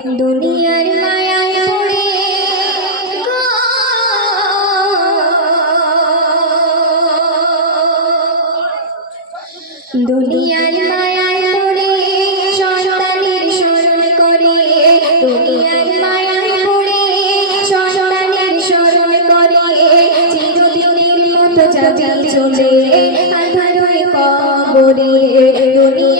দুনিয়ার মায়ায় পড়ে দুনিয়ার মায়ায় পড়ে, সন্তানের স্মরণ করে। দুনিয়ার মায়ায় পড়ে, সন্তানের স্মরণ করে। চিরদিনের মতো যাবি চলে আধারয় কবরে। দুনিয়া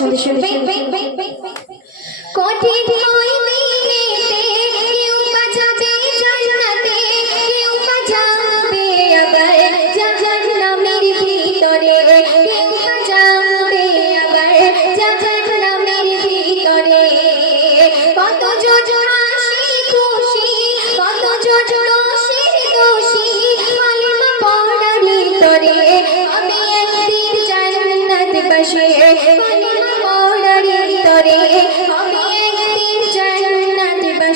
শুনতে শুনতে কোটি